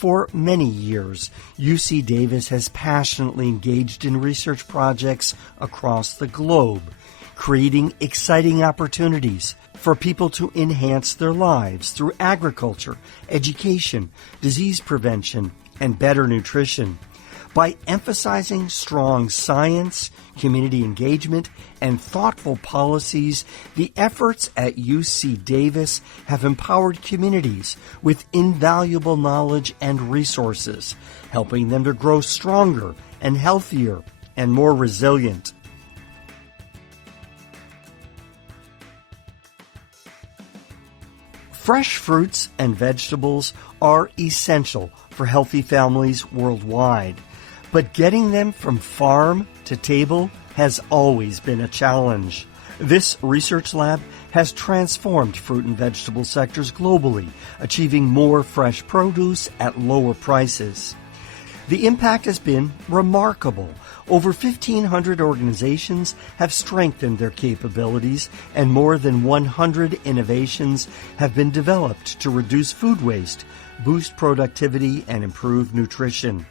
For many years, UC Davis has passionately engaged in research projects across the globe, creating exciting opportunities for people to enhance their lives through agriculture, education, disease prevention, and better nutrition. By emphasizing strong science, community engagement, and thoughtful policies, the efforts at UC Davis have empowered communities with invaluable knowledge and resources, helping them to grow stronger and healthier and more resilient. Fresh fruits and vegetables are essential for healthy families worldwide. But getting them from farm to table has always been a challenge. This research lab has transformed fruit and vegetable sectors globally, achieving more fresh produce at lower prices. The impact has been remarkable. Over 1,500 organizations have strengthened their capabilities, and more than 100 innovations have been developed to reduce food waste, boost productivity, and improve nutrition.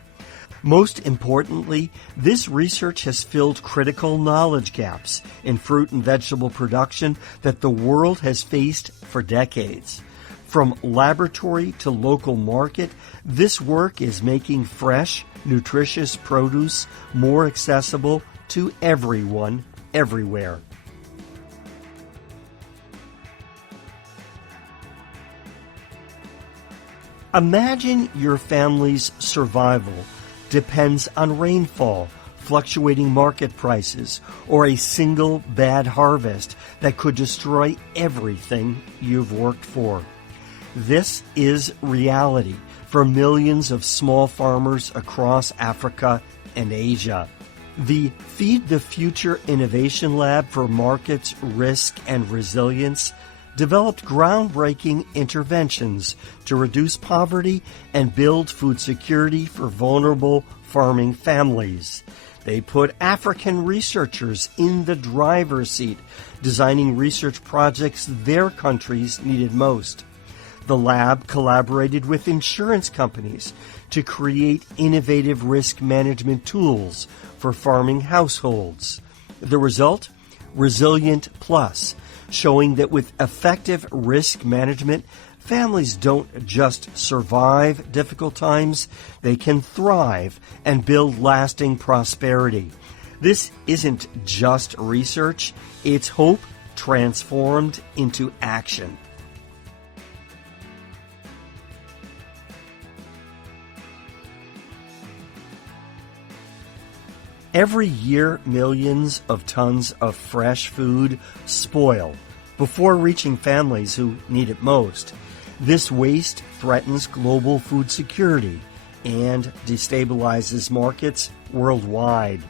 Most importantly, this research has filled critical knowledge gaps in fruit and vegetable production that the world has faced for decades. From laboratory to local market, this work is making fresh, nutritious produce more accessible to everyone, everywhere. Imagine your family's survival depends on rainfall, fluctuating market prices, or a single bad harvest that could destroy everything you've worked for. This is reality for millions of small farmers across Africa and Asia. The Feed the Future Innovation Lab for Markets, Risk, and Resilience developed groundbreaking interventions to reduce poverty and build food security for vulnerable farming families. They put African researchers in the driver's seat, designing research projects their countries needed most. The lab collaborated with insurance companies to create innovative risk management tools for farming households. The result? Resilient Plus, showing that with effective risk management, families don't just survive difficult times, they can thrive and build lasting prosperity. This isn't just research, it's hope transformed into action. Every year, millions of tons of fresh food spoil before reaching families who need it most. This waste threatens global food security and destabilizes markets worldwide.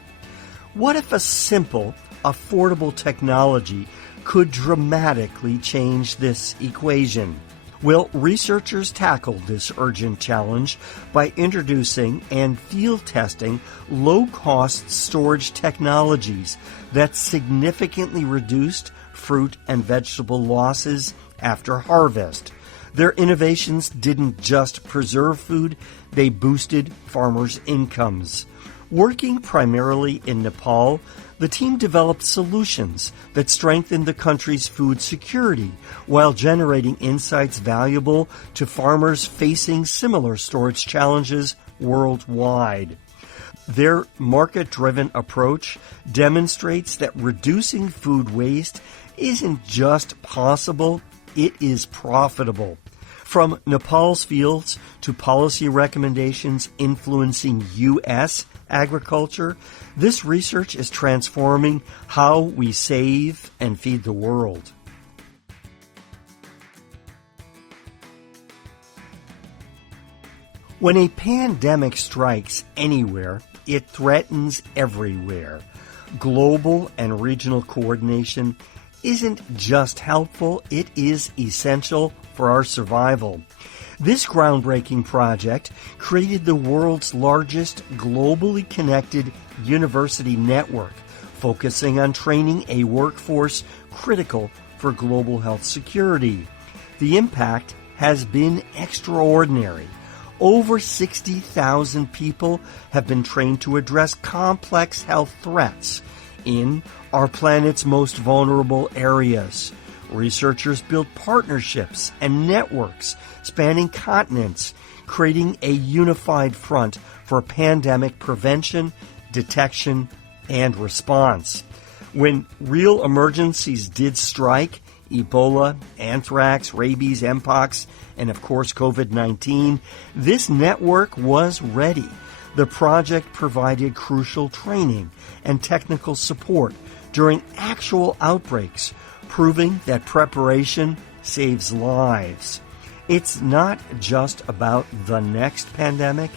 What if a simple, affordable technology could dramatically change this equation? Well, researchers tackled this urgent challenge by introducing and field testing low-cost storage technologies that significantly reduced fruit and vegetable losses after harvest. Their innovations didn't just preserve food, they boosted farmers' incomes. Working primarily in Nepal, the team developed solutions that strengthened the country's food security while generating insights valuable to farmers facing similar storage challenges worldwide. Their market-driven approach demonstrates that reducing food waste isn't just possible, it is profitable. From Nepal's fields to policy recommendations influencing U.S. agriculture, this research is transforming how we save and feed the world. When a pandemic strikes anywhere, it threatens everywhere. Global and regional coordination isn't just helpful, it is essential for our survival. This groundbreaking project created the world's largest globally connected university network, focusing on training a workforce critical for global health security. The impact has been extraordinary. Over 60,000 people have been trained to address complex health threats in our planet's most vulnerable areas. Researchers build partnerships and networks spanning continents, creating a unified front for pandemic prevention, detection, and response. When real emergencies did strike, Ebola, anthrax, rabies, Mpox, and of course COVID-19, this network was ready. The project provided crucial training and technical support during actual outbreaks, proving that preparation saves lives. It's not just about the next pandemic,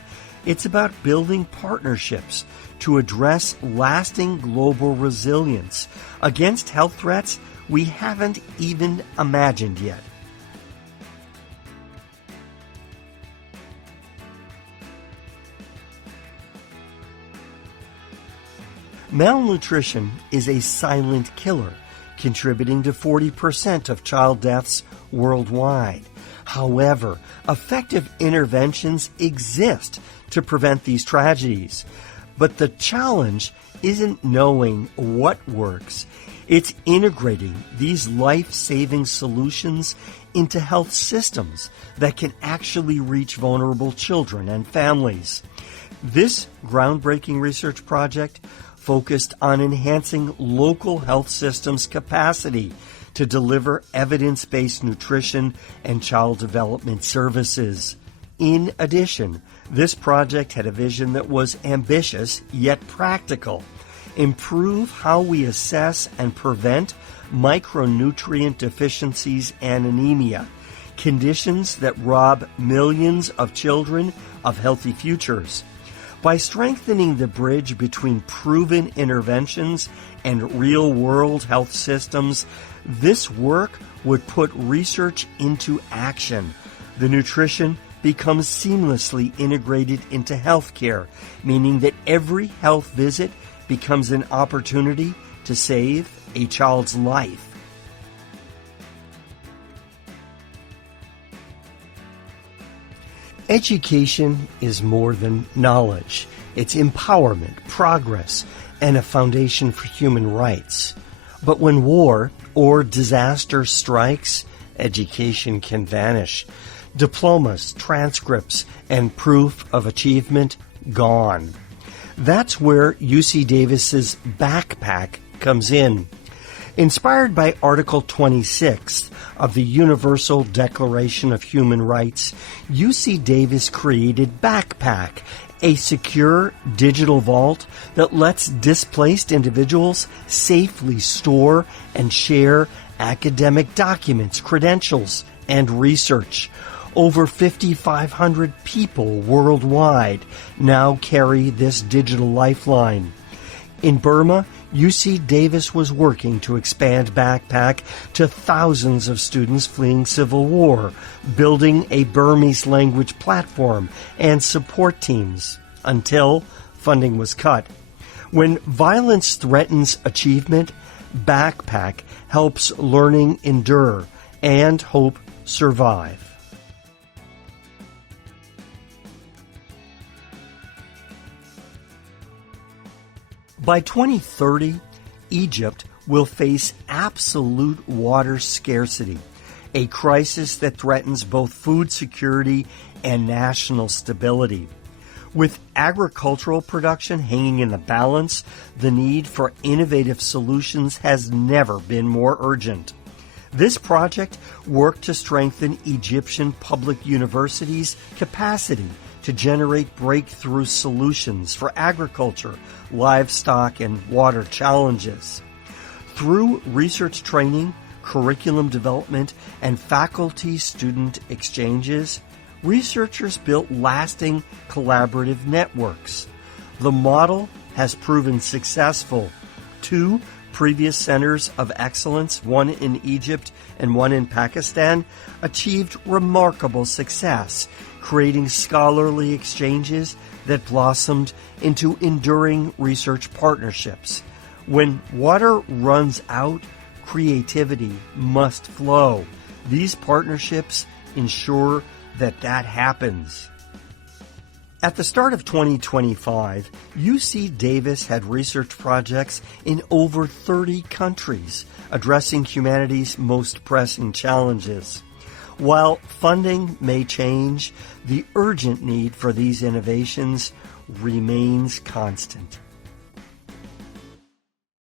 it's about building partnerships to address lasting global resilience against health threats we haven't even imagined yet. Malnutrition is a silent killer, contributing to 40% of child deaths worldwide. However, effective interventions exist to prevent these tragedies. But the challenge isn't knowing what works. It's integrating these life-saving solutions into health systems that can actually reach vulnerable children and families. This groundbreaking research project focused on enhancing local health systems' capacity to deliver evidence-based nutrition and child development services. In addition, this project had a vision that was ambitious yet practical. Improve how we assess and prevent micronutrient deficiencies and anemia, conditions that rob millions of children of healthy futures. By strengthening the bridge between proven interventions and real-world health systems, this work would put research into action. The nutrition becomes seamlessly integrated into healthcare, meaning that every health visit becomes an opportunity to save a child's life. Education is more than knowledge. It's empowerment, progress, and a foundation for human rights. But when war or disaster strikes, education can vanish. Diplomas, transcripts, and proof of achievement gone. That's where UC Davis's backpack comes in. Inspired by Article 26 of the Universal Declaration of Human Rights, UC Davis created Backpack, a secure digital vault that lets displaced individuals safely store and share academic documents, credentials, and research. Over 5,500 people worldwide now carry this digital lifeline. In Burma, UC Davis was working to expand Backpack to thousands of students fleeing civil war, building a Burmese language platform and support teams, until funding was cut. When violence threatens achievement, Backpack helps learning endure and hope survive. By 2030, Egypt will face absolute water scarcity, a crisis that threatens both food security and national stability. With agricultural production hanging in the balance, the need for innovative solutions has never been more urgent. This project worked to strengthen Egyptian public universities' capacity to generate breakthrough solutions for agriculture, livestock, and water challenges. Through research training, curriculum development, and faculty-student exchanges, researchers built lasting collaborative networks. The model has proven successful. 2 previous centers of excellence, one in Egypt and one in Pakistan, achieved remarkable success, creating scholarly exchanges that blossomed into enduring research partnerships. When water runs out, creativity must flow. These partnerships ensure that happens. At the start of 2025, UC Davis had research projects in over 30 countries addressing humanity's most pressing challenges. While funding may change, the urgent need for these innovations remains constant.